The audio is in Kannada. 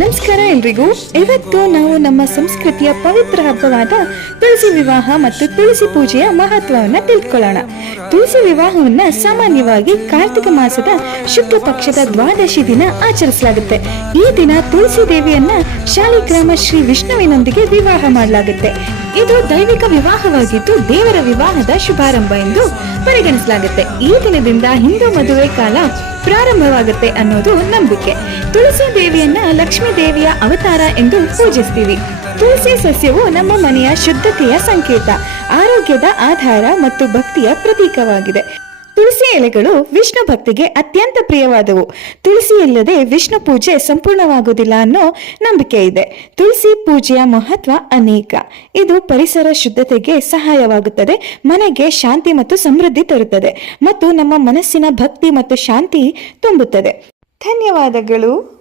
ನಮಸ್ಕಾರ ಎಲ್ರಿಗೂ. ಇವತ್ತು ನಾವು ನಮ್ಮ ಸಂಸ್ಕೃತಿಯ ಪವಿತ್ರ ಹಬ್ಬವಾದ ತುಳಸಿ ವಿವಾಹ ಮತ್ತು ತುಳಸಿ ಪೂಜೆಯ ಮಹತ್ವವನ್ನ ತಿಳ್ಕೊಳ್ಳೋಣ. ತುಳಸಿ ವಿವಾಹವನ್ನ ಸಾಮಾನ್ಯವಾಗಿ ಕಾರ್ತಿಕ ಮಾಸದ ಶುಕ್ಲ ಪಕ್ಷದ ದ್ವಾದಶಿ ದಿನ ಆಚರಿಸಲಾಗುತ್ತೆ. ಈ ದಿನ ತುಳಸಿ ದೇವಿಯನ್ನ ಶಾಲಿಗ್ರಾಮ ಶ್ರೀ ವಿಷ್ಣುವಿನೊಂದಿಗೆ ವಿವಾಹ ಮಾಡಲಾಗುತ್ತೆ. ಇದು ದೈವಿಕ ವಿವಾಹವಾಗಿದ್ದು ದೇವರ ವಿವಾಹದ ಶುಭಾರಂಭ ಎಂದು ಪರಿಗಣಿಸಲಾಗುತ್ತೆ. ಈ ದಿನದಿಂದ ಹಿಂದೂ ಮದುವೆ ಕಾಲ ಪ್ರಾರಂಭವಾಗುತ್ತೆ ಅನ್ನೋದು ನಂಬಿಕೆ. ತುಳಸಿ ದೇವಿಯನ್ನ ಲಕ್ಷ್ಮೀ ದೇವಿಯ ಅವತಾರ ಎಂದು ಪೂಜಿಸ್ತೀವಿ. ತುಳಸಿ ಸಸ್ಯವು ನಮ್ಮ ಮನೆಯ ಶುದ್ಧತೆಯ ಸಂಕೇತ, ಆರೋಗ್ಯದ ಆಧಾರ ಮತ್ತು ಭಕ್ತಿಯ ಪ್ರತೀಕವಾಗಿದೆ. ತುಳಸಿ ಎಲೆಗಳು ವಿಷ್ಣು ಭಕ್ತಿಗೆ ಅತ್ಯಂತ ಪ್ರಿಯವಾದವು. ತುಳಸಿ ಇಲ್ಲದೆ ವಿಷ್ಣು ಪೂಜೆ ಸಂಪೂರ್ಣವಾಗುವುದಿಲ್ಲ ಅನ್ನೋ ನಂಬಿಕೆ ಇದೆ. ತುಳಸಿ ಪೂಜೆಯ ಮಹತ್ವ ಅನೇಕ. ಇದು ಪರಿಸರ ಶುದ್ಧತೆಗೆ ಸಹಾಯವಾಗುತ್ತದೆ. ಮನೆಗೆ ಶಾಂತಿ ಮತ್ತು ಸಮೃದ್ಧಿ ತರುತ್ತದೆ. ಮತ್ತು ನಮ್ಮ ಮನಸ್ಸಿನ ಭಕ್ತಿ ಮತ್ತು ಶಾಂತಿ ತುಂಬುತ್ತದೆ. ಧನ್ಯವಾದಗಳು.